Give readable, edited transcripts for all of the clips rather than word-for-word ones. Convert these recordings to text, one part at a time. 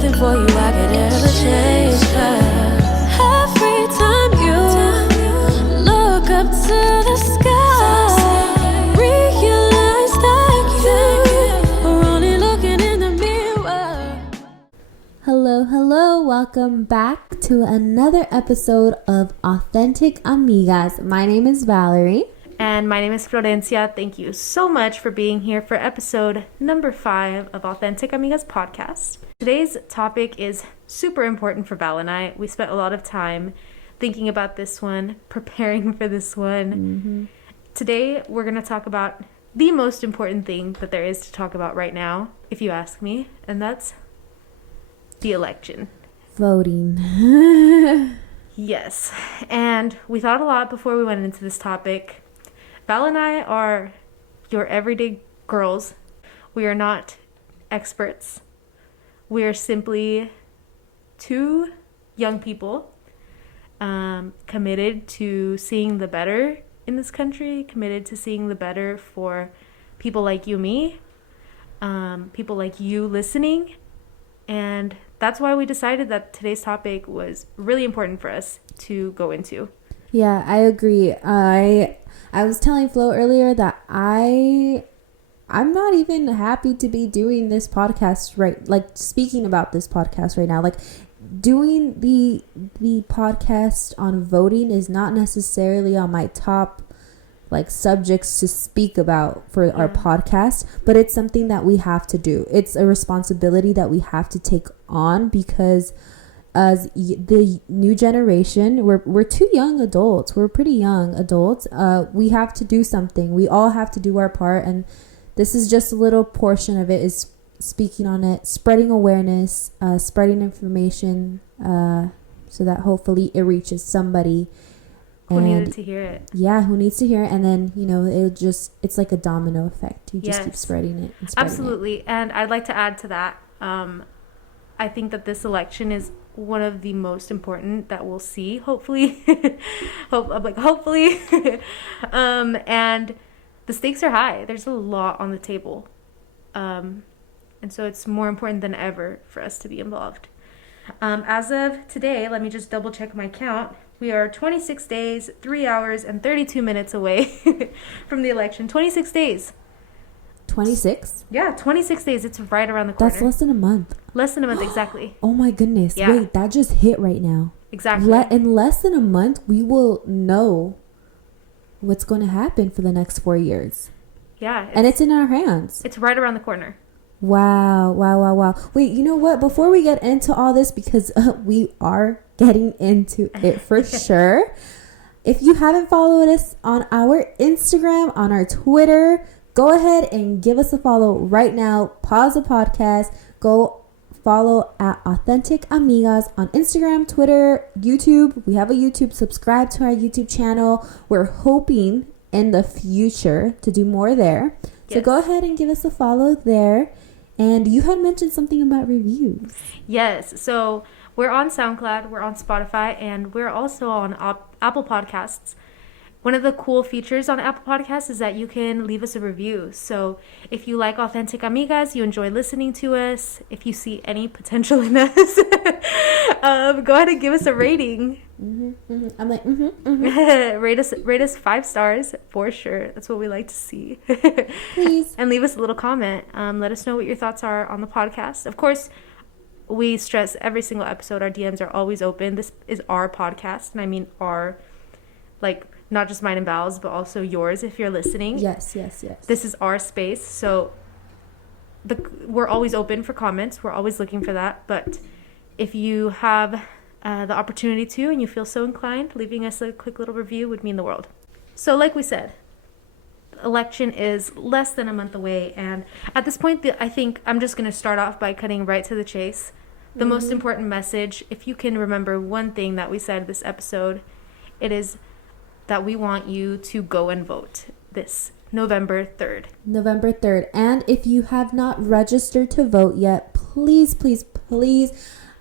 nothing for you I could ever change. Every time you look up to the sky, realize that you are only looking in the mirror. Hello, welcome back to another episode of Authentic Amigas. My name is Valerie. And my name is Florencia. Thank you so much for being here for episode number 5 of Authentic Amigas podcast. Today's topic is super important for Val and I. We spent a lot of time thinking about this one, preparing for this one. Mm-hmm. Today, we're going to talk about the most important thing that there is to talk about right now, if you ask me, and that's the election. Voting. Yes. And we thought a lot before we went into this topic. Val and I are your everyday girls. We are not experts. We are simply two young people committed to seeing the better in this country, committed to seeing the better for people like you, me, people like you listening. And that's why we decided that today's topic was really important for us to go into. Yeah, I agree. I was telling Flo earlier that I'm not even happy to be doing this podcast speaking about this podcast right now. Like, doing the podcast on voting is not necessarily on my top subjects to speak about for our podcast, but it's something that we have to do. It's a responsibility that we have to take on because as the new generation, we're too young adults. We're pretty young adults. We have to do something. We all have to do our part, and this is just a little portion of it, is speaking on it, spreading awareness, spreading information, so that hopefully it reaches somebody who needed to hear it. Yeah, who needs to hear it. And then, it's like a domino effect. You just keep spreading it. And spreading Absolutely. And I'd like to add to that. I think that this election is one of the most important that we'll see, hopefully. Hopefully. And the stakes are high. There's a lot on the table. And so it's more important than ever for us to be involved. As of today, let me just double check my count. We are 26 days, 3 hours, and 32 minutes away from the election. 26 days. 26? Yeah, 26 days. It's right around the corner. That's less than a month. Less than a month, exactly. Oh my goodness. Yeah. Wait, that just hit right now. Exactly. In less than a month, we will know what's going to happen for the next 4 years. Yeah. And it's in our hands. It's right around the corner. Wow. Wait, you know what? Before we get into all this, because we are getting into it for sure. If you haven't followed us on our Instagram, on our Twitter, go ahead and give us a follow right now. Pause the podcast. Go follow at Authentic Amigas on Instagram, Twitter, YouTube. We have a YouTube. Subscribe to our YouTube channel. We're hoping in the future to do more there. Yes. So go ahead and give us a follow there. And you had mentioned something about reviews. Yes. So we're on SoundCloud, we're on Spotify, and we're also on Apple Podcasts. One of the cool features on Apple Podcasts is that you can leave us a review. So if you like Authentic Amigas, you enjoy listening to us, if you see any potential in us, go ahead and give us a rating. I'm like, Rate us 5 stars for sure. That's what we like to see. Please. And leave us a little comment. Let us know what your thoughts are on the podcast. Of course, we stress every single episode our DMs are always open. This is our podcast, and I mean our, not just mine and Val's, but also yours if you're listening. Yes. This is our space, so we're always open for comments. We're always looking for that. But if you have the opportunity to, and you feel so inclined, leaving us a quick little review would mean the world. So like we said, the election is less than a month away, and at this point, I think I'm just going to start off by cutting right to the chase. The most important message, if you can remember one thing that we said this episode, it is that we want you to go and vote this November 3rd. November 3rd. And if you have not registered to vote yet, please,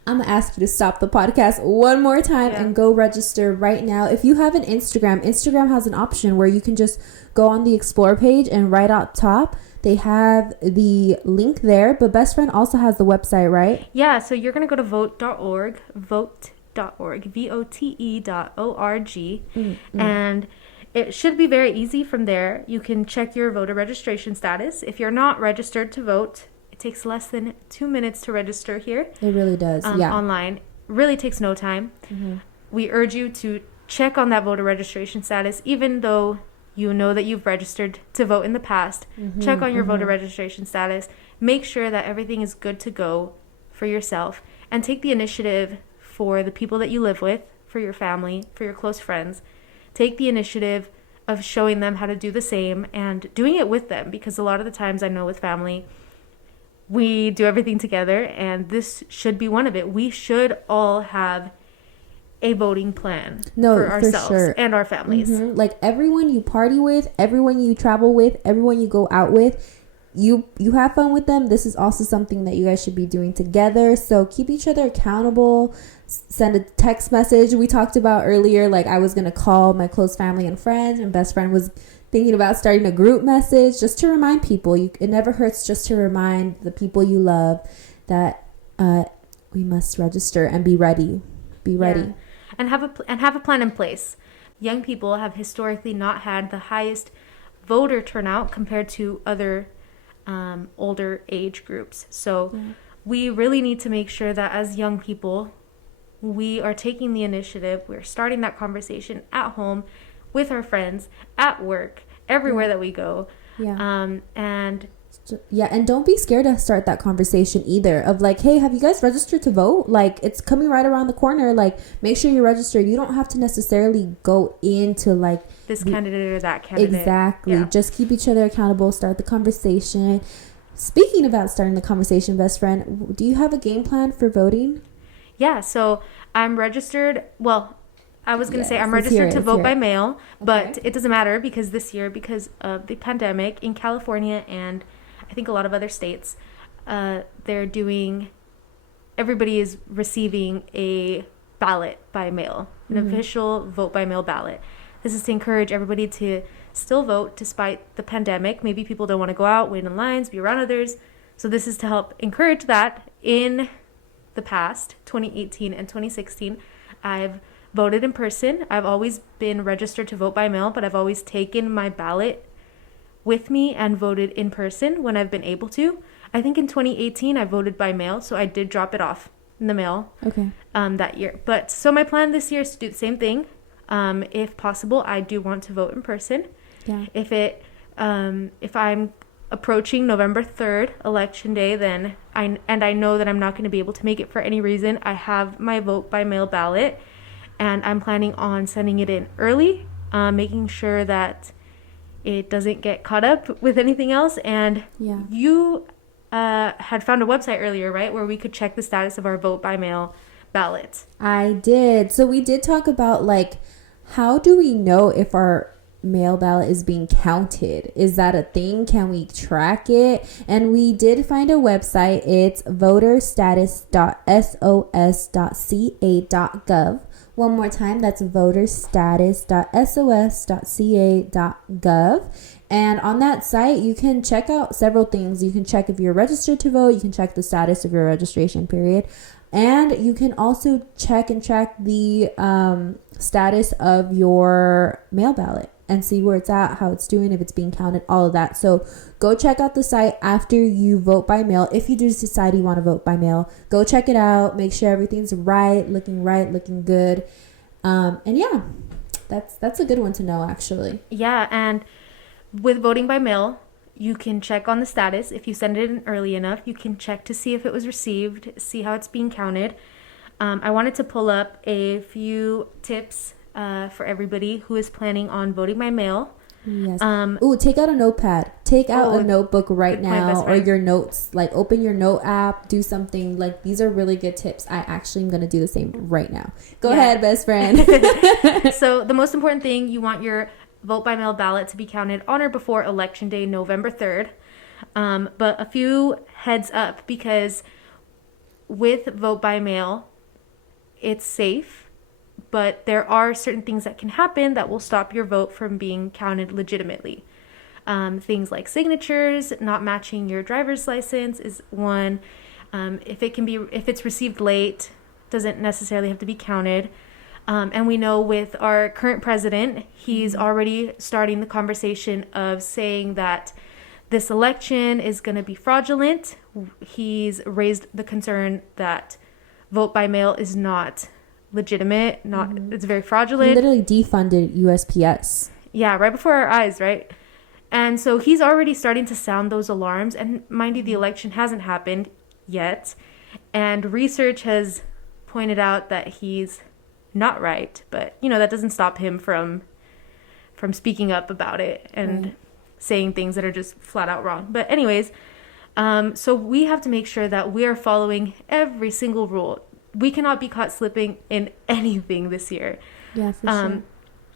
I'm going to ask you to stop the podcast one more time and go register right now. If you have an Instagram has an option where you can just go on the Explore page and right out top, They have the link there, but Best Friend also has the website, right? Yeah, so you're going to go to vote.org, vote.org, and it should be very easy from there. You can check your voter registration status. If you're not registered to vote, it takes less than 2 minutes to register here. It really does, yeah. Online. Really takes no time. We urge you to check on that voter registration status, even though you know that you've registered to vote in the past. Check on your voter registration status. Make sure that everything is good to go for yourself, and take the initiative for the people that you live with, for your family, for your close friends. Take the initiative of showing them how to do the same and doing it with them, because a lot of the times I know with family, we do everything together, and this should be one of it. We should all have a voting plan for ourselves and our families. Like everyone you party with, everyone you travel with, everyone you go out with, you have fun with them. This is also something that you guys should be doing together. So keep each other accountable. Send a text message. We talked about earlier, like I was gonna call my close family and friends, and Best Friend was thinking about starting a group message just to remind people. It never hurts just to remind the people you love that we must register and be ready. Be ready. Yeah. And have a plan in place. Young people have historically not had the highest voter turnout compared to other older age groups. So we really need to make sure that as young people, we are taking the initiative. We're starting that conversation at home, with our friends, at work, everywhere that we go. And don't be scared to start that conversation either, of like, hey, have you guys registered to vote? Like, it's coming right around the corner. Like, make sure you're registered. You don't have to necessarily go into like this candidate or that candidate. Exactly. Just keep each other accountable. Start the conversation. Speaking about starting the conversation, Best Friend, do you have a game plan for voting? Yeah, so I'm registered. Well, I was going to say I'm registered to vote by mail, but it doesn't matter because this year, because of the pandemic in California and I think a lot of other states, everybody is receiving a ballot by mail, an official vote by mail ballot. This is to encourage everybody to still vote despite the pandemic. Maybe people don't want to go out, wait in lines, be around others. So this is to help encourage that. In the past, 2018 and 2016, I've voted in person. I've always been registered to vote by mail, but I've always taken my ballot with me and voted in person when I've been able to. I think in 2018 I voted by mail, so I did drop it off in the mail that year. But so my plan this year is to do the same thing. If possible, I do want to vote in person. If I'm approaching November 3rd, election day, then I know that I'm not going to be able to make it for any reason, I have my vote by mail ballot, and I'm planning on sending it in early, making sure that it doesn't get caught up with anything else. And you had found a website earlier, right, where we could check the status of our vote by mail ballot. I did. So we did talk about, like, how do we know if our mail ballot is being counted? Is that a thing? Can we track it? And we did find a website. It's voterstatus.sos.ca.gov. One more time, that's voterstatus.sos.ca.gov. And on that site, you can check out several things. You can check if you're registered to vote. You can check the status of your registration period. And you can also check and track the status of your mail ballot and see where it's at, how it's doing, if it's being counted, all of that. So go check out the site after you vote by mail. If you do decide you want to vote by mail, go check it out. Make sure everything's looking good. And yeah, that's a good one to know, actually. Yeah, and with voting by mail, you can check on the status. If you send it in early enough, you can check to see if it was received, see how it's being counted. I wanted to pull up a few tips for everybody who is planning on voting by mail. Yes. Take out a notepad. Take out a notebook right now, or your notes. Like, open your note app. Do something. Like, these are really good tips. I actually am going to do the same right now. Go ahead, best friend. So the most important thing, you want your vote by mail ballot to be counted on or before Election Day, November 3rd. But a few heads up, because with vote by mail, it's safe, but there are certain things that can happen that will stop your vote from being counted legitimately. Things like signatures, not matching your driver's license is one. If it's received late, doesn't necessarily have to be counted. And we know with our current president, he's already starting the conversation of saying that this election is going to be fraudulent. He's raised the concern that vote by mail is not legitimate, it's very fraudulent. He literally defunded USPS. Yeah, right before our eyes, right? And so he's already starting to sound those alarms. And mind you, the election hasn't happened yet. And research has pointed out that he's not right. But, that doesn't stop him from speaking up about it and saying things that are just flat out wrong. But anyways, so we have to make sure that we are following every single rule. We cannot be caught slipping in anything this year. Yeah, for sure.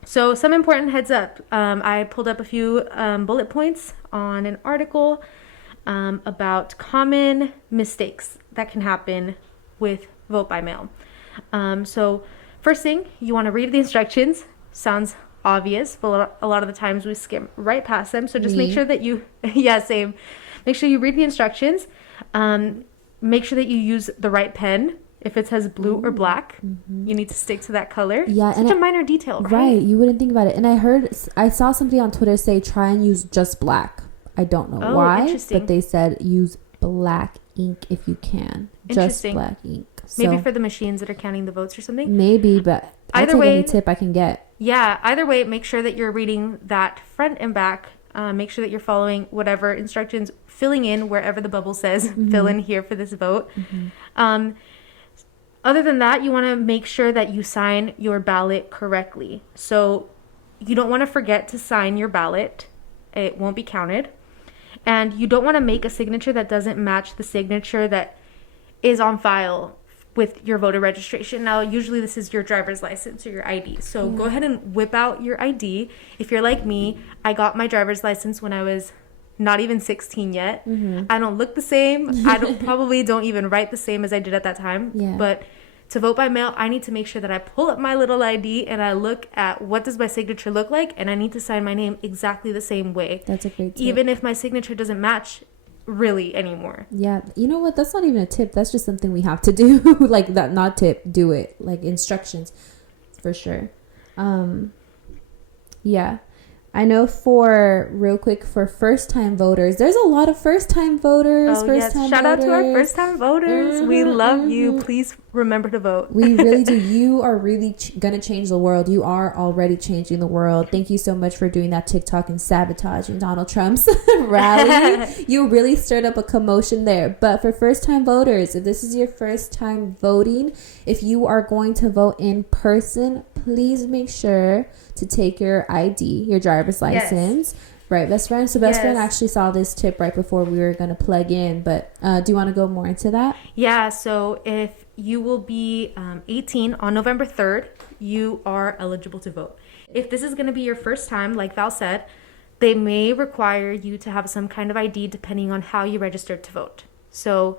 So some important heads up. I pulled up a few bullet points on an article about common mistakes that can happen with vote by mail. So first thing, you want to read the instructions. Sounds obvious, but a lot of the times we skim right past them. So just make sure that you, same. Make sure you read the instructions. Make sure that you use the right pen. If it says blue or black, you need to stick to that color. Yeah, such a minor detail, right? Right, you wouldn't think about it. And I saw somebody on Twitter say try and use just black. I don't know why, but they said use black ink if you can. Just black ink. So, maybe for the machines that are counting the votes or something. Maybe, but I'll take any tip I can get. Yeah, either way, make sure that you're reading that front and back. Make sure that you're following whatever instructions, filling in wherever the bubble says, fill in here for this vote. Other than that, you want to make sure that you sign your ballot correctly. So you don't want to forget to sign your ballot. It won't be counted. And you don't want to make a signature that doesn't match the signature that is on file with your voter registration. Now, usually this is your driver's license or your ID. So go ahead and whip out your ID. If you're like me, I got my driver's license when I was not even 16 yet. I don't look the same. I probably don't even write the same as I did at that time. But to vote by mail, I need to make sure that I pull up my little ID and I look at what does my signature look like, and I need to sign my name exactly the same way. That's a great tip. Even if my signature doesn't match really anymore. Yeah, you know what? That's not even a tip. That's just something we have to do. Like that, not tip, do it. Like instructions, for sure. Yeah. I know real quick, for first-time voters, there's a lot of first-time voters. Shout out to our first-time voters. We love you. Please remember to vote. We really do. You are really going to change the world. You are already changing the world. Thank you so much for doing that TikTok and sabotaging Donald Trump's rally. You really stirred up a commotion there. But for first-time voters, if this is your first time voting, if you are going to vote in person, please make sure to take your ID, your driver's license. Right, best friend? So best friend actually saw this tip right before we were going to plug in, but do you want to go more into that? Yeah, so if you will be 18 on November 3rd, you are eligible to vote. If this is going to be your first time, like Val said, they may require you to have some kind of ID depending on how you registered to vote. So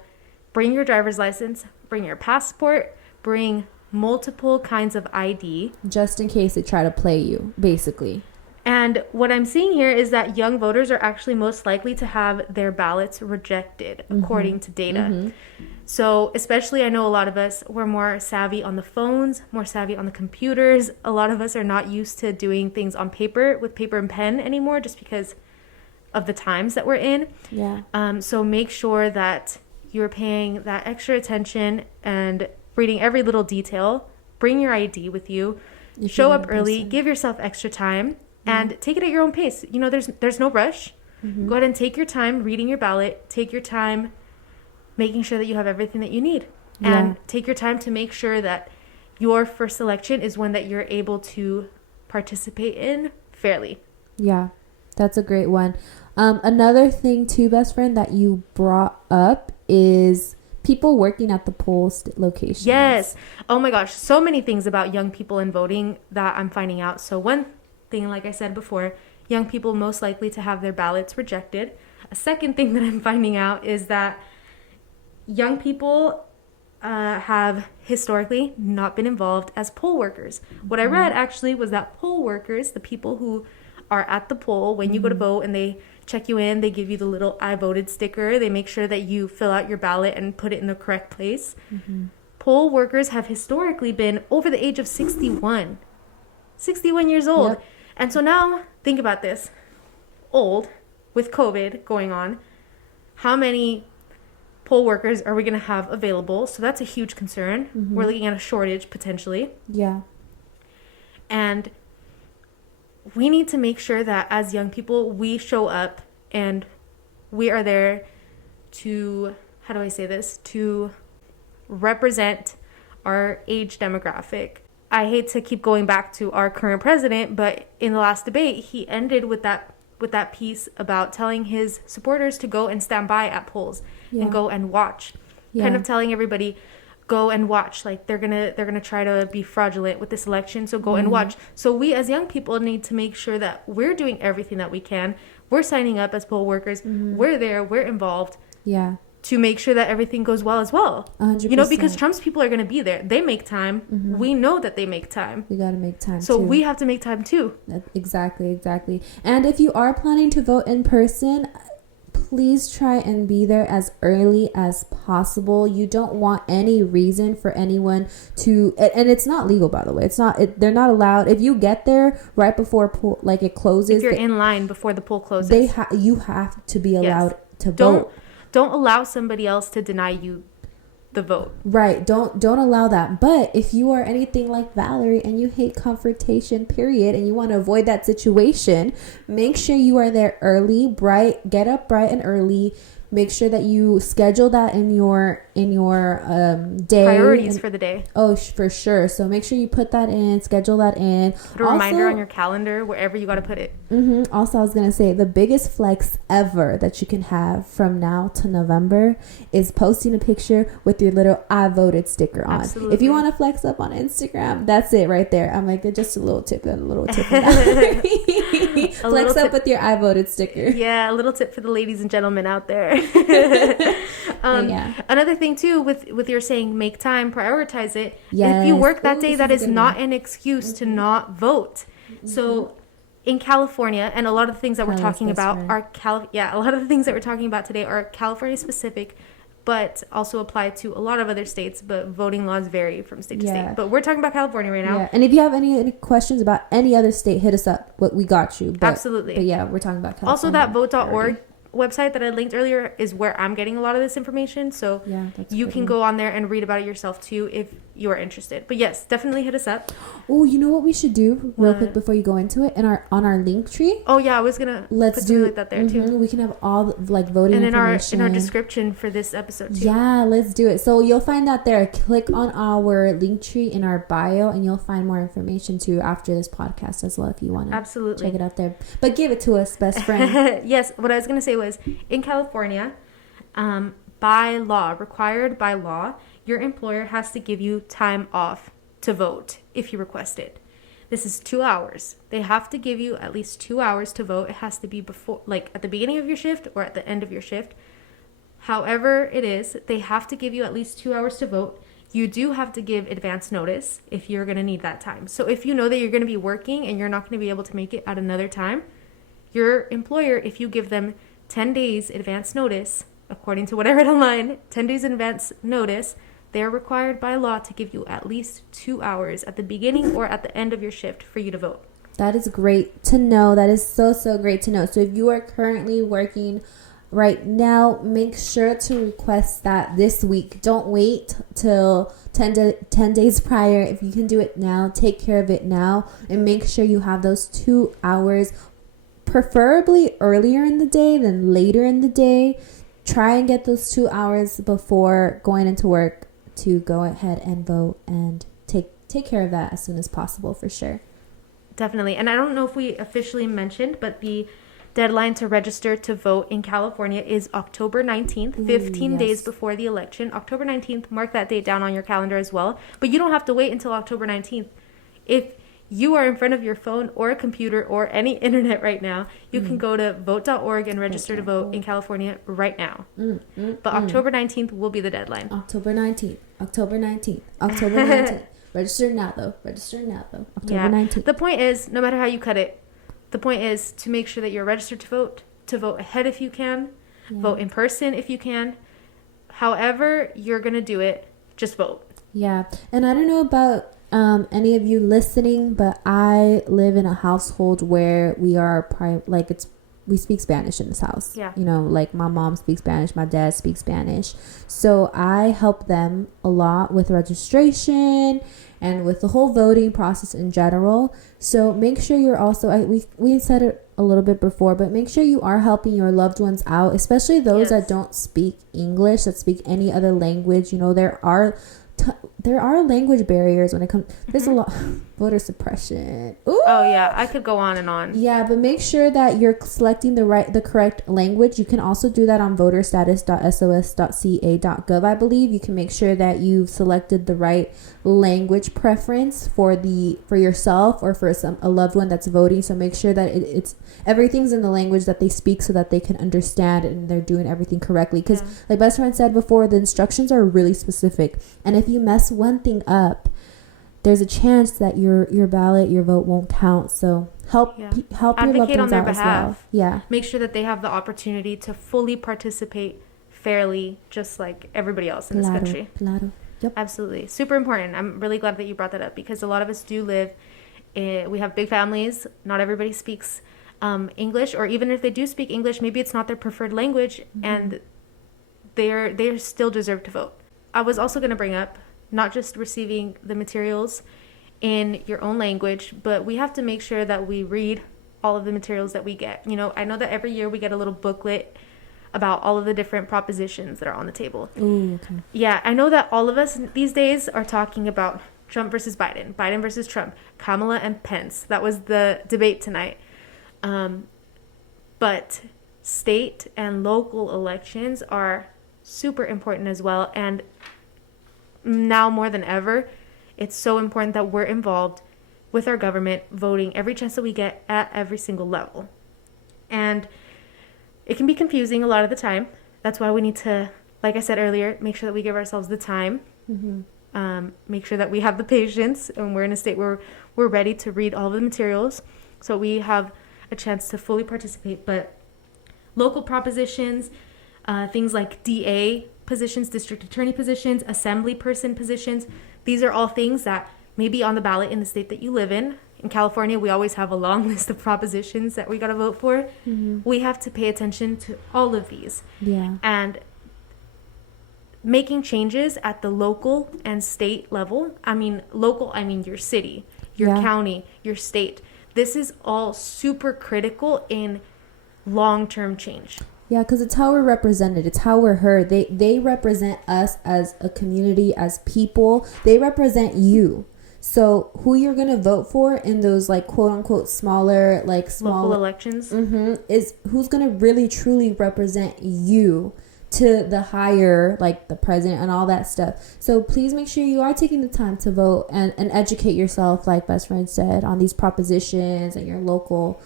bring your driver's license, bring your passport, bring multiple kinds of ID. Just in case they try to play you, basically. And what I'm seeing here is that young voters are actually most likely to have their ballots rejected, according to data. So especially, I know a lot of us, we're more savvy on the phones, more savvy on the computers. A lot of us are not used to doing things on paper with paper and pen anymore, just because of the times that we're in. Yeah. So make sure that you're paying that extra attention and reading every little detail. Bring your ID with you. Show up early. Give yourself extra time. And take it at your own pace. You know, there's no rush. Go ahead and take your time reading your ballot. Take your time making sure that you have everything that you need. And take your time to make sure that your first election is one that you're able to participate in fairly. Yeah, that's a great one. Another thing too, best friend, that you brought up is people working at the poll locations. Yes. Oh my gosh. So many things about young people and voting that I'm finding out. So one thing, like I said before, young people most likely to have their ballots rejected. A second thing that I'm finding out is that young people have historically not been involved as poll workers. What I read actually was that poll workers, the people who are at the poll when you go to vote, and they check you in. They give you the little I voted sticker. They make sure that you fill out your ballot and put it in the correct place. Poll workers have historically been over the age of 61 years old. Yep. And so now think about this. Old, with COVID going on, how many poll workers are we going to have available? So that's a huge concern. We're looking at a shortage potentially. Yeah. And we need to make sure that as young people, we show up and we are there to, how do I say this? To represent our age demographic. I hate to keep going back to our current president, but in the last debate, he ended with that piece about telling his supporters to go and stand by at polls and go and watch. Kind of telling everybody, go and watch. Like they're gonna try to be fraudulent with this election, so go and watch. So we as young people need to make sure that we're doing everything that we can. We're signing up as poll workers. We're there. We're involved. Yeah. To make sure that everything goes well as well. 100%. You know, because Trump's people are going to be there. They make time. We know that they make time. We got to make time So too. we have to make time too. Exactly. And if you are planning to vote in person, please try and be there as early as possible. You don't want any reason for anyone to, and it's not legal, by the way. It's not, they're not allowed. If you get there right before poll, like it closes. If you're in line before the poll closes. You have to be allowed to vote. Don't allow somebody else to deny you the vote. Right. Don't allow that. But if you are anything like Valerie and you hate confrontation, period, and you want to avoid that situation, make sure you are there early, bright, get up bright and early. Make sure that you schedule that in your day. Priorities for the day. Oh, for sure. So make sure you put that in, schedule that in. Put a reminder on your calendar, wherever you got to put it. Also, I was going to say the biggest flex ever that you can have from now to November is posting a picture with your little I voted sticker on. Absolutely. If you want to flex up on Instagram, that's it right there. I'm like, just a little tip. Flex up with your I voted sticker. Yeah, a little tip for the ladies and gentlemen out there. Another thing too, with your saying make time, prioritize it. Yes. If you work that day, that is not an excuse to not vote. So in California, and a lot of the things that we're talking about are a lot of the things that we're talking about today are California specific, but also apply to a lot of other states, but voting laws vary from state to state. But we're talking about California right now. Yeah. And if you have any questions about any other state, hit us up. We got you. Absolutely. But yeah, we're talking about California. Also, that vote.org website that I linked earlier is where I'm getting a lot of this information. So you can go on there and read about it yourself too if you are interested. But yes, definitely hit us up. Oh, you know what we should do real quick before you go into it? On our link tree. Oh yeah, I was gonna put something like that there too. We can have all like voting and information. in our description for this episode too. Yeah, let's do it. So you'll find that there. Click on our link tree in our bio, and you'll find more information too after this podcast as well if you want to. Absolutely. Check it out there. But give it to us, best friend. Yes, what I was gonna say was in California, required by law, your employer has to give you time off to vote if you request it. This is 2 hours. They have to give you at least 2 hours to vote. It has to be before, like at the beginning of your shift or at the end of your shift. However it is, they have to give you at least 2 hours to vote. You do have to give advance notice if you're going to need that time. So if you know that you're going to be working and you're not going to be able to make it at another time, your employer, if you give them 10 days advance notice, according to what I read online, 10 days advance notice, they are required by law to give you at least 2 hours at the beginning or at the end of your shift for you to vote. That is great to know. That is so great to know. So if you are currently working right now, make sure to request that this week. Don't wait till 10 days prior. If you can do it now, take care of it now and make sure you have those 2 hours, preferably earlier in the day than later in the day. Try and get those 2 hours before going into work to go ahead and vote and take care of that as soon as possible for sure. Definitely. And I don't know if we officially mentioned, but the deadline to register to vote in California is October 19th, 15 days before the election. October 19th, mark that date down on your calendar as well. But you don't have to wait until October 19th. If you are in front of your phone or a computer or any internet right now, you can go to vote.org and register to vote in California right now. But October 19th will be the deadline. October 19th. Register now though. October 19th. The point is, no matter how you cut it, the point is to make sure that you're registered to vote ahead if you can, vote in person if you can. However you're going to do it, just vote. Yeah. And I don't know about any of you listening, but I live in a household where we are we speak Spanish in this house. Yeah. You know, like my mom speaks Spanish, my dad speaks Spanish. So I help them a lot with registration and with the whole voting process in general. So make sure you're also, we said it a little bit before, but make sure you are helping your loved ones out, especially those that don't speak English, that speak any other language. You know, there are language barriers when it comes. There's a lot voter suppression. Ooh. Oh yeah, I could go on and on. Yeah, but make sure that you're selecting the correct language. You can also do that on voterstatus.sos.ca.gov. I believe you can make sure that you've selected the right language preference for yourself or for a loved one that's voting. So make sure that it's everything's in the language that they speak so that they can understand and they're doing everything correctly. Because like best friend said before, the instructions are really specific, and if you mess one thing up, there's a chance that your ballot, your vote won't count. So help advocate your loved on ones their out behalf. as well. Yeah. Make sure that they have the opportunity to fully participate fairly, just like everybody else in this country. Claro. Yep. Absolutely. Super important. I'm really glad that you brought that up, because a lot of us do we have big families. Not everybody speaks English, or even if they do speak English, maybe it's not their preferred language, and they still deserve to vote. I was also going to bring up not just receiving the materials in your own language, but we have to make sure that we read all of the materials that we get. You know, I know that every year we get a little booklet about all of the different propositions that are on the table. Ooh, okay. Yeah, I know that all of us these days are talking about Trump versus Biden, Biden versus Trump, Kamala and Pence. That was the debate tonight. But state and local elections are super important as well. And now more than ever, it's so important that we're involved with our government, voting every chance that we get at every single level. And it can be confusing a lot of the time. That's why we need to, like I said earlier, make sure that we give ourselves the time. Make sure that we have the patience, and we're in a state where we're ready to read all of the materials so we have a chance to fully participate. But local propositions, things like DA positions, district attorney positions, assembly person positions, these are all things that may be on the ballot in the state that you live in. In California, we always have a long list of propositions that we got to vote for. We have to pay attention to all of these. Yeah. And making changes at the local and state level. I mean your city, your county, your state. This is all super critical in long-term change. Yeah, because it's how we're represented. It's how we're heard. They represent us as a community, as people. They represent you. So who you're going to vote for in those like quote unquote smaller, like small local elections is who's going to really truly represent you to the higher, like the president and all that stuff. So please make sure you are taking the time to vote and educate yourself, like best friend said, on these propositions and your local,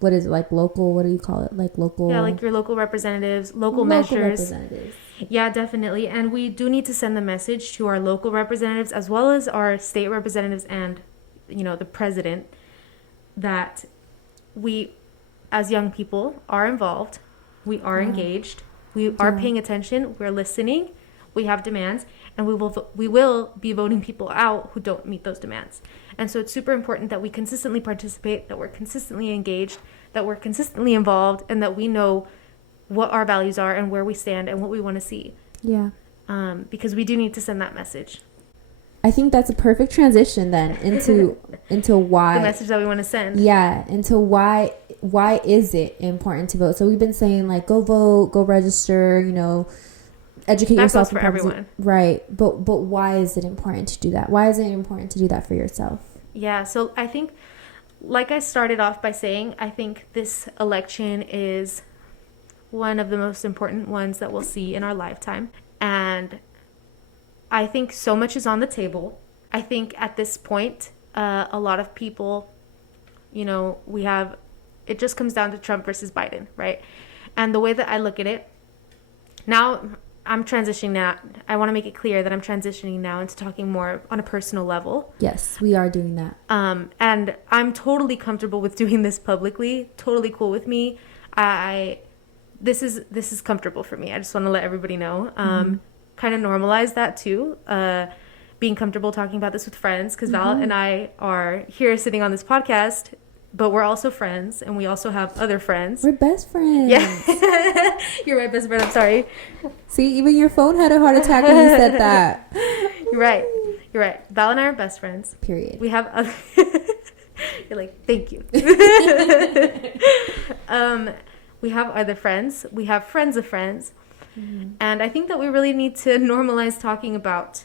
what is it, like local, what do you call it? Like local. Yeah, like your local representatives, local measures. Representatives. Yeah, definitely. And we do need to send the message to our local representatives as well as our state representatives and, you know, the president, that we, as young people, are involved. We are engaged. We are paying attention. We're listening. We have demands. And we will be voting people out who don't meet those demands. And so it's super important that we consistently participate, that we're consistently engaged, that we're consistently involved, and that we know what our values are and where we stand and what we want to see. Yeah. Because we do need to send that message. I think that's a perfect transition then into why the message that we want to send. Yeah, into why is it important to vote? So we've been saying like go vote, go register, you know, educate yourself for everyone. Right. But why is it important to do that? Why is it important to do that for yourself? Yeah, so I think, like I started off by saying, I think this election is one of the most important ones that we'll see in our lifetime. And I think so much is on the table. I think at this point, a lot of people, you know, it just comes down to Trump versus Biden, right? And the way that I look at it, now I'm transitioning now. I want to make it clear that I'm transitioning now into talking more on a personal level. Yes, we are doing that. And I'm totally comfortable with doing this publicly. Totally cool with me. This is comfortable for me. I just want to let everybody know. Kind of normalize that too. Being comfortable talking about this with friends, because Val and I are here sitting on this podcast, but we're also friends, and we also have other friends. We're best friends. Yeah. You're my best friend. I'm sorry. See, even your phone had a heart attack when you said that. You're right. You're right. Val and I are best friends. Period. We have other... You're like, thank you. We have other friends. We have friends of friends. And I think that we really need to normalize talking about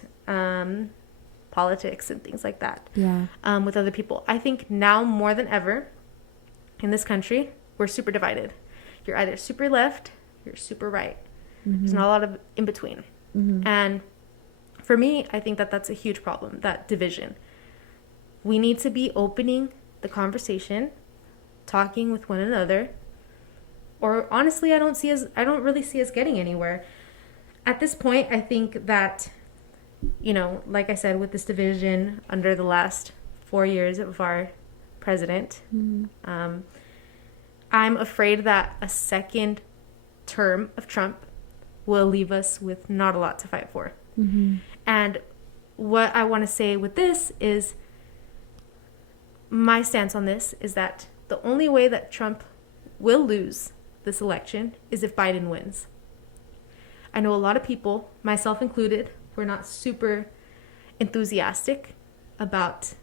politics and things like that with other people. I think now more than ever in this country, we're super divided. You're either super left, you're super right. There's not a lot of in between. And for me, I think that that's a huge problem, that division. We need to be opening the conversation, talking with one another. Or honestly, I don't really see us getting anywhere. At this point, I think that, you know, like I said, with this division under the last 4 years of our president, I'm afraid that a second term of Trump will leave us with not a lot to fight for. And what I want to say with this is, my stance on this is that the only way that Trump will lose this election is if Biden wins. I know a lot of people, myself included, we're not super enthusiastic about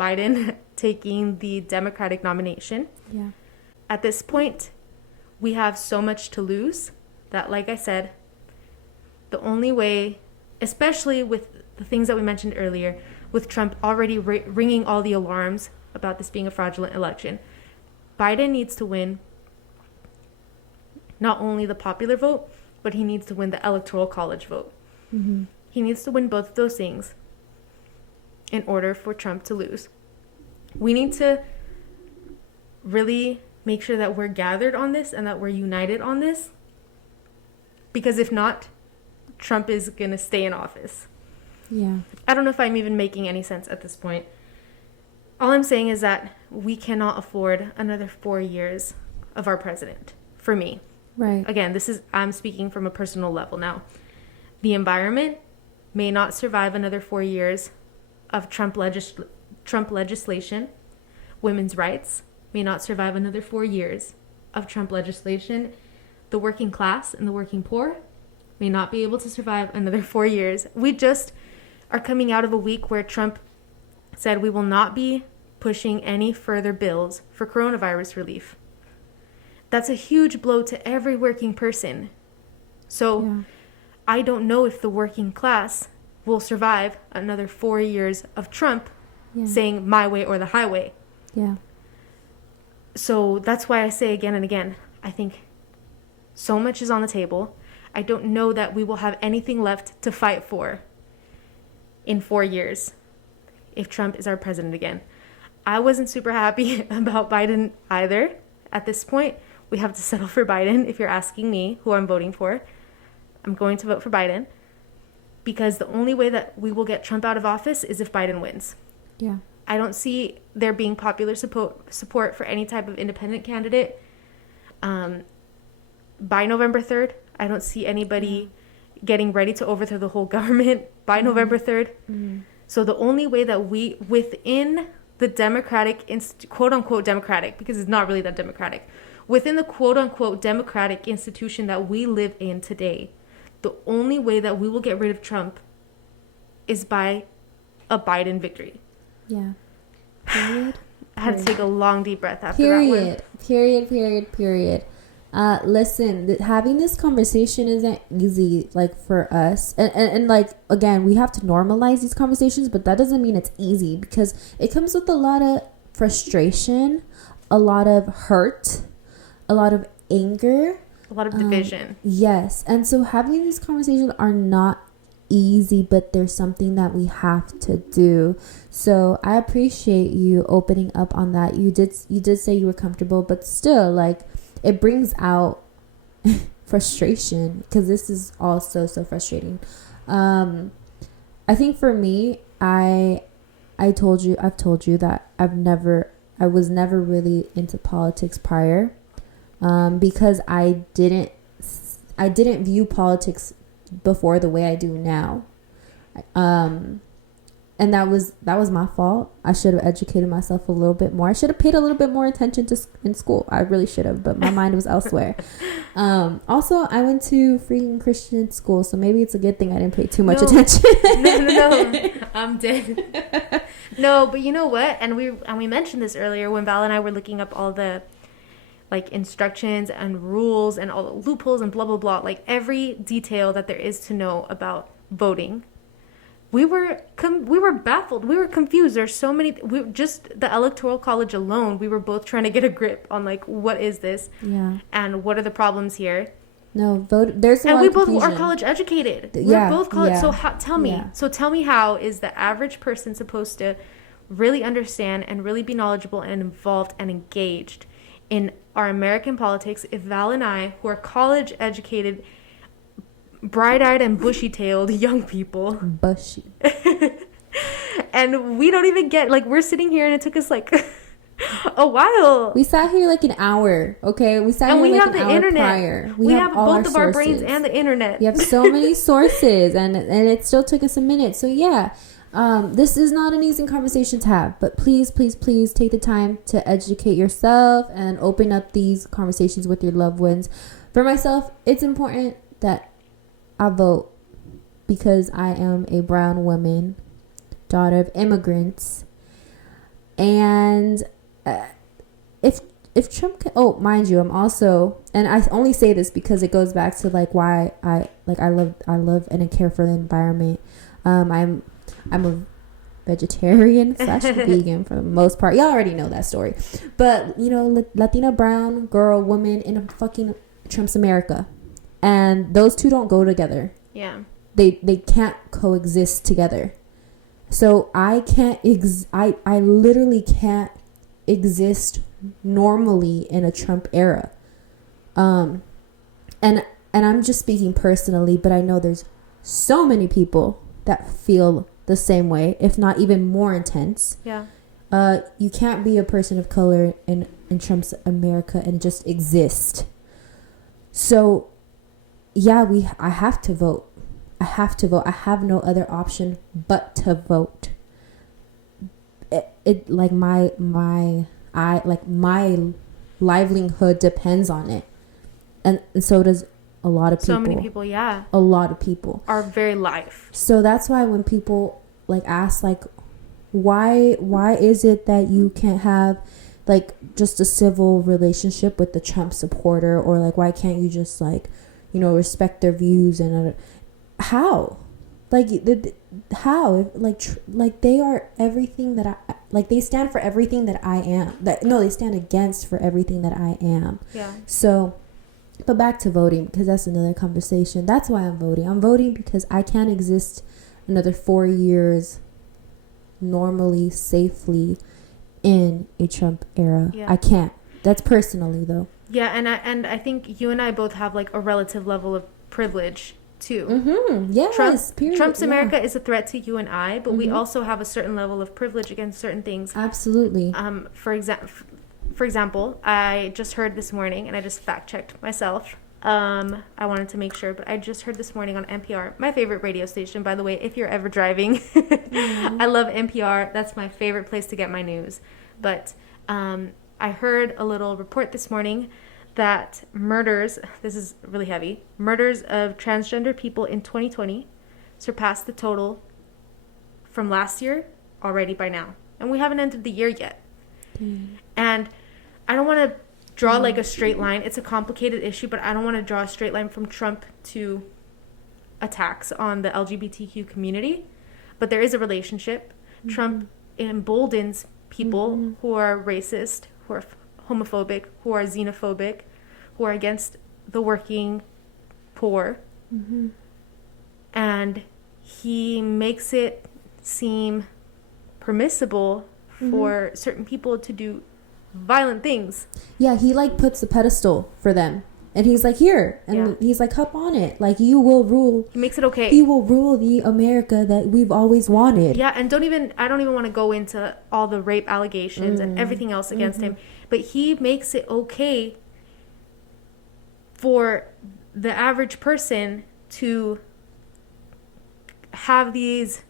Biden taking the Democratic nomination. At this point, we have so much to lose that, like I said, the only way, especially with the things that we mentioned earlier, with Trump already ringing all the alarms about this being a fraudulent election, Biden needs to win not only the popular vote, but he needs to win the electoral college vote. He needs to win both of those things in order for Trump to lose. We need to really make sure that we're gathered on this and that we're united on this, because if not, Trump is going to stay in office. I don't know if I'm even making any sense at this point. All I'm saying is that we cannot afford another 4 years of our president, for me. Again, I'm speaking from a personal level now. The environment may not survive another 4 years of Trump legislation. Women's rights may not survive another 4 years of Trump legislation. The working class and the working poor may not be able to survive another 4 years. We just are coming out of a week where Trump said we will not be pushing any further bills for coronavirus relief. That's a huge blow to every working person. So I don't know if the working class will survive another 4 years of Trump saying my way or the highway. So that's why I say again and again, I think so much is on the table. I don't know that we will have anything left to fight for in 4 years if Trump is our president again. I wasn't super happy about Biden either. At this point, we have to settle for Biden. If you're asking me who I'm voting for, I'm going to vote for Biden, because the only way that we will get Trump out of office is if Biden wins. I don't see there being popular support for any type of independent candidate. By November 3rd, I don't see anybody getting ready to overthrow the whole government by November 3rd. So the only way that we, within the democratic, quote-unquote democratic, because it's not really that democratic, within the quote-unquote democratic institution that we live in today, the only way that we will get rid of Trump is by a Biden victory. Period. I had to take a long, deep breath after that one. Period. Listen, having this conversation isn't easy, like, for us. And like, again, we have to normalize these conversations, but that doesn't mean it's easy, because it comes with a lot of frustration, a lot of hurt, a lot of anger. A lot of division. Yes. And so having these conversations are not easy, but there's something that we have to do. So I appreciate you opening up on that. You did say you were comfortable, but still, like, it brings out frustration, because this is also so frustrating. I think for me, I've told you that I was never really into politics prior, because I didn't view politics before the way I do now. And that was my fault. I should have educated myself a little bit more. I should have paid a little bit more attention in school. I really should have, but my mind was elsewhere. Also, I went to freaking Christian school, so maybe it's a good thing I didn't pay too much attention. No. I'm dead. No, but you know what? And we mentioned this earlier when Val and I were looking up all the like instructions and rules and all the loopholes and blah blah blah, like every detail that there is to know about voting. We were baffled. We were confused. There's so many. Just the Electoral College alone, we were both trying to get a grip on like what is this, and what are the problems here. No, vote. There's a and lot we of both confusion. are college educated. We're both college. Yeah. So tell me. Yeah. So tell me, how is the average person supposed to really understand and really be knowledgeable and involved and engaged in our American politics if Val and I, who are college educated, bright-eyed and bushy-tailed young people, and we don't even get, like, we're sitting here and it took us like a while. We sat here like an hour. Okay, we sat here like an hour prior. We have both of our brains and the internet. We have so many sources, and it still took us a minute. So yeah, this is not an easy conversation to have, but please take the time to educate yourself and open up these conversations with your loved ones. For myself, it's important that I vote because I am a brown woman, daughter of immigrants, and if Trump can, mind you, I'm also, and I only say this because it goes back to like why I love and I care for the environment. I'm a vegetarian / vegan for the most part. Y'all already know that story, but you know, Latina, brown girl, woman in a fucking Trump's America. And those two don't go together. Yeah. They can't coexist together. So I can't I literally can't exist normally in a Trump era. And I'm just speaking personally, but I know there's so many people that feel the same way, if not even more intense. Yeah. You can't be a person of color in Trump's America and just exist. So yeah, I have to vote. I have no other option but to vote. It like my livelihood depends on it, and so does a lot of people. So many people, yeah. A lot of people. Our very life. So that's why when people like ask like, why is it that you can't have like just a civil relationship with the Trump supporter, or like why can't you just like, you know, respect their views and how, like how, like they are everything that I like. They stand for everything that I am. They stand against for everything that I am. Yeah. So, but back to voting, because that's another conversation. That's why I'm voting. I'm voting because I can't exist another 4 years normally, safely in a Trump era. Yeah. I can't. That's personally though. Yeah, and I think you and I both have like a relative level of privilege too. Mm-hmm. Yes, Trump's America is a threat to you and I, but we also have a certain level of privilege against certain things. Absolutely. For example, I just heard this morning, and I just fact checked myself. I wanted to make sure, but I just heard this morning on NPR, my favorite radio station, by the way. If you're ever driving, I love NPR. That's my favorite place to get my news. But I heard a little report this morning that murders, this is really heavy, murders of transgender people in 2020 surpassed the total from last year already by now. And we haven't ended the year yet. And I don't want to draw like a straight line. It's a complicated issue, but I don't want to draw a straight line from Trump to attacks on the LGBTQ community. But there is a relationship. Trump emboldens people who are racist, who are homophobic, who are xenophobic, who are against the working poor. And he makes it seem permissible for certain people to do violent things. Yeah, he like puts a pedestal for them. And he's like, here. And he's like, hop on it. Like, you will rule. He makes it okay. He will rule the America that we've always wanted. Yeah, and I don't even want to go into all the rape allegations and everything else against him. But he makes it okay for the average person to have these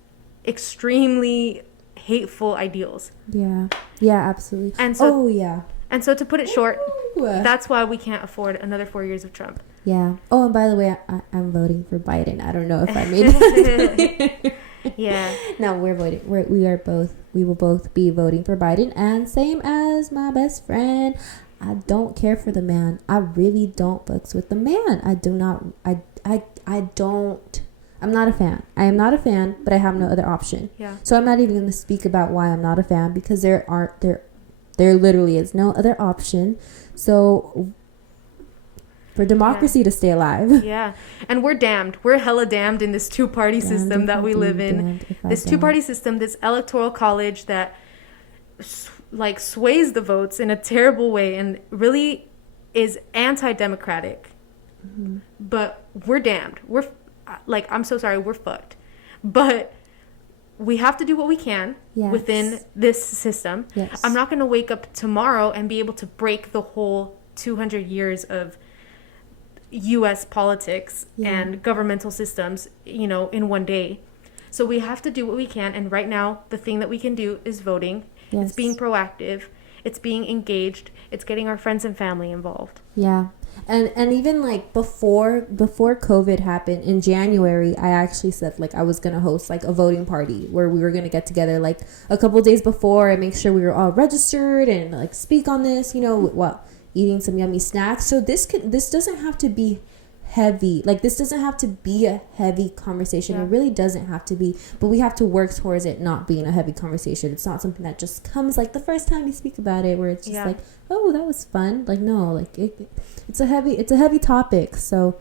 extremely hateful ideals. Yeah. Yeah, absolutely. And so, And so to put it short, that's why we can't afford another 4 years of Trump. Yeah. Oh, and by the way, I'm voting for Biden. I don't know if I made that. Yeah. No, we're voting. We will both be voting for Biden. And same as my best friend, I don't care for the man. I really don't fucks with the man. I do not. I don't. I'm not a fan. I am not a fan, but I have no other option. Yeah. So I'm not even going to speak about why I'm not a fan, because there literally is no other option. So for democracy to stay alive. Yeah. And we're damned. We're hella damned in this two-party system that we live in. This two-party system, this electoral college that sways the votes in a terrible way and really is anti-democratic. Mm-hmm. But we're damned. We're I'm so sorry, we're fucked. But we have to do what we can within this system. Yes. I'm not going to wake up tomorrow and be able to break the whole 200 years of U.S. politics and governmental systems, in one day. So we have to do what we can. And right now, the thing that we can do is voting. Yes. It's being proactive. It's being engaged. It's getting our friends and family involved. Yeah. And even before COVID happened in January, I actually said I was going to host a voting party where we were going to get together a couple days before and make sure we were all registered and speak on this, eating some yummy snacks. So this doesn't have to be heavy. This doesn't have to be a heavy conversation. It really doesn't have to be, but we have to work towards it not being a heavy conversation. It's not something that just comes the first time you speak about it, where it's just oh, that was fun. No, it's a heavy topic. So,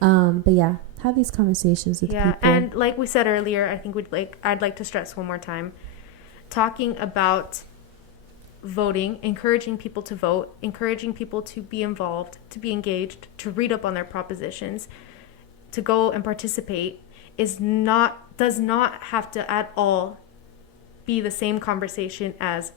but yeah, have these conversations with people. And like we said earlier, I think I'd like to stress one more time, talking about voting, encouraging people to vote, encouraging people to be involved, to be engaged, to read up on their propositions, to go and participate does not have to at all be the same conversation as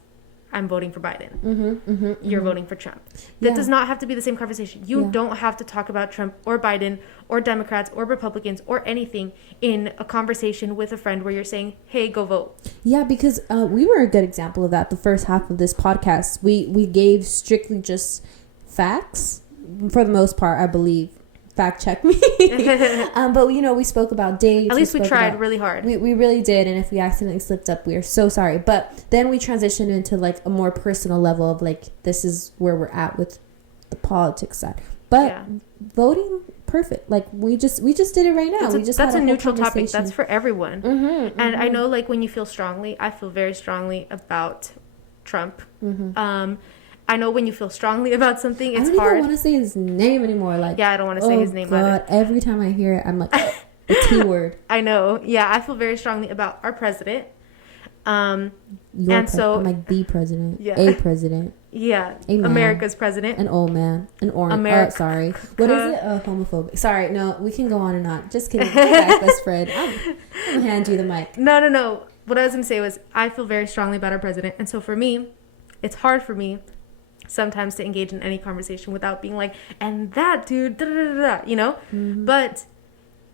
I'm voting for Biden. You're voting for Trump. That does not have to be the same conversation. You don't have to talk about Trump or Biden or Democrats or Republicans or anything in a conversation with a friend where you're saying, hey, go vote. Yeah, because we were a good example of that. The first half of this podcast, we gave strictly just facts for the most part, I believe. Fact check me. But we spoke about dates. At least we tried really hard. We really did, and if we accidentally slipped up, we are so sorry. But then we transitioned into a more personal level of this is where we're at with the politics side. But voting, perfect. We just did it right now. That's a neutral topic. That's for everyone. And I know when you feel strongly, I feel very strongly about Trump. I know when you feel strongly about something, it's hard. I don't even want to say his name anymore. I don't want to say his name either. Every time I hear it, I'm the T word. I know. Yeah, I feel very strongly about our president. I'm the president. Yeah. A president. Yeah. America's president. An old man. An orange. Sorry. What is it? Homophobic. Sorry. No, we can go on and on. Just kidding. Back, best friend. I'm going to hand you the mic. No. What I was going to say was I feel very strongly about our president. And so for me, it's hard for me sometimes to engage in any conversation without being and that dude, da, da, da, da, But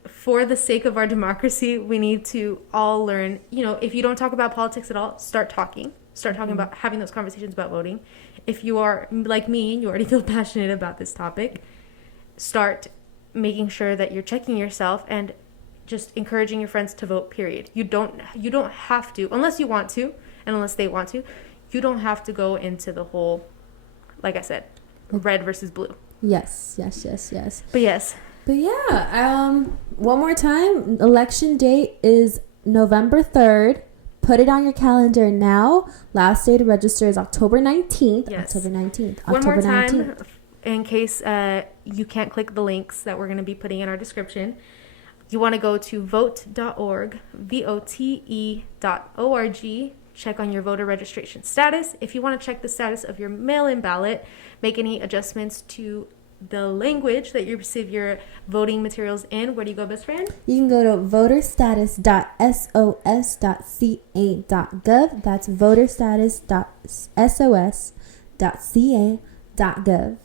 for the sake of our democracy, we need to all learn, if you don't talk about politics at all, start talking about having those conversations about voting. If you are like me and you already feel passionate about this topic, start making sure that you're checking yourself and just encouraging your friends to vote, period. You don't have to, unless you want to, and unless they want to, you don't have to go into the whole, like I said, red versus blue. Yes. But yes. But yeah, one more time, election date is November 3rd. Put it on your calendar now. Last day to register is October 19th. Yes. October 19th. One more time, in case you can't click the links that we're going to be putting in our description. You want to go to vote.org, vote.org. Check on your voter registration status. If you want to check the status of your mail-in ballot, make any adjustments to the language that you receive your voting materials in, where do you go, best friend? You can go to voterstatus.sos.ca.gov. That's voterstatus.sos.ca.gov.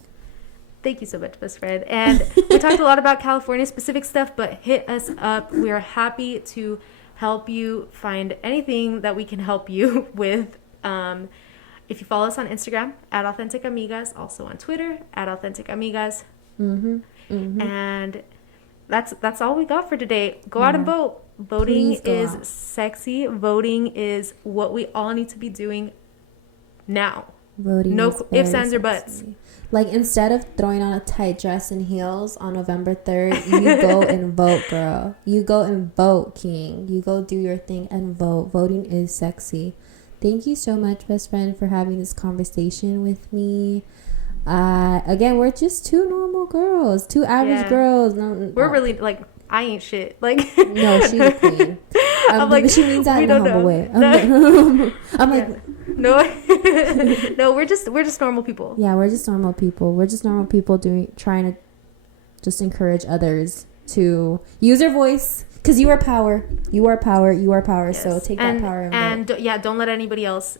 Thank you so much, best friend. And we talked a lot about California specific stuff, but hit us up. We are happy to help you find anything that we can help you with. If you follow us on Instagram at Authentic Amigas, also on Twitter at Authentic Amigas. And that's all we got for today. Go out and vote. Voting is sexy. Voting is what we all need to be doing now. Voting no ifs, ands, or buts. Like, instead of throwing on a tight dress and heels on November 3rd, you go and vote, girl. You go and vote, king. You go do your thing and vote. Voting is sexy. Thank you so much, best friend, for having this conversation with me. Again, we're just two normal girls, two average girls. We're really, like, I ain't shit. Like, no, she's a queen. I'm like, she means that in a humble way. I'm like, no, no, we're just normal people. Yeah, we're just normal people. We're just normal people trying to just encourage others to use their voice, because you are power. You are power. You are power. Yes. So take that power and vote. Don't let anybody else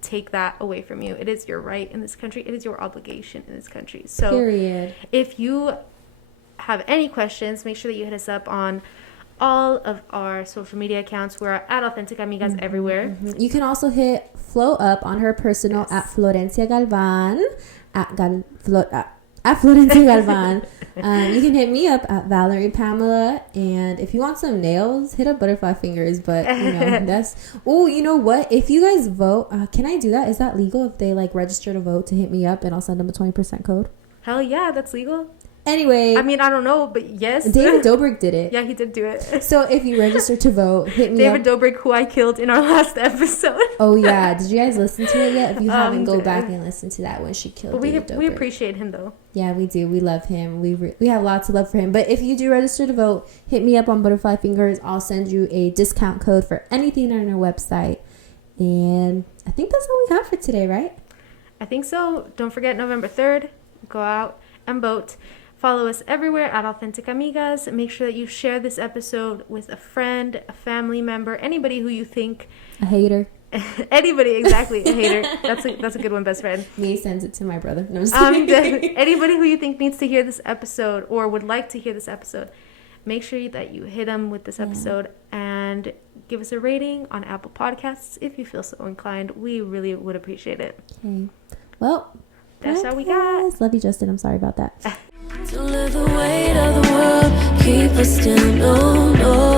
take that away from you. It is your right in this country. It is your obligation in this country. So period. If you have any questions, make sure that you hit us up on all of our social media accounts. We're at Authentic Amigas everywhere. You can also hit Flo up on her personal at Florencia Galvan at Florencia Galvan. You can hit me up at Valerie Pamela, and if you want some nails, hit up Butterfly Fingers. But that's you know what? If you guys vote, can I do that? Is that legal if they like register to vote to hit me up, and I'll send them a 20% code? Hell yeah, that's legal. Anyway, I mean, I don't know, but yes. David Dobrik did it. Yeah, he did do it. So if you register to vote, hit me David Dobrik, who I killed in our last episode. Oh yeah, did you guys listen to it yet? If you haven't, go back and listen to that when she killed David Dobrik. We appreciate him though. Yeah, we do. We love him. We have lots of love for him. But if you do register to vote, hit me up on Butterfly Fingers. I'll send you a discount code for anything on our website. And I think that's all we have for today, right? I think so. Don't forget November 3rd. Go out and vote. Follow us everywhere at Authentic Amigas. Make sure that you share this episode with a friend, a family member, anybody who you think... A hater. Anybody, exactly. A hater. That's a good one, best friend. Me sends it to my brother. No, anybody who you think needs to hear this episode or would like to hear this episode, make sure that you hit them with this episode and give us a rating on Apple Podcasts if you feel so inclined. We really would appreciate it. Okay. Well, that's all we got. Love you, Justin. I'm sorry about that. To live the weight of the world, keep us still, no, no.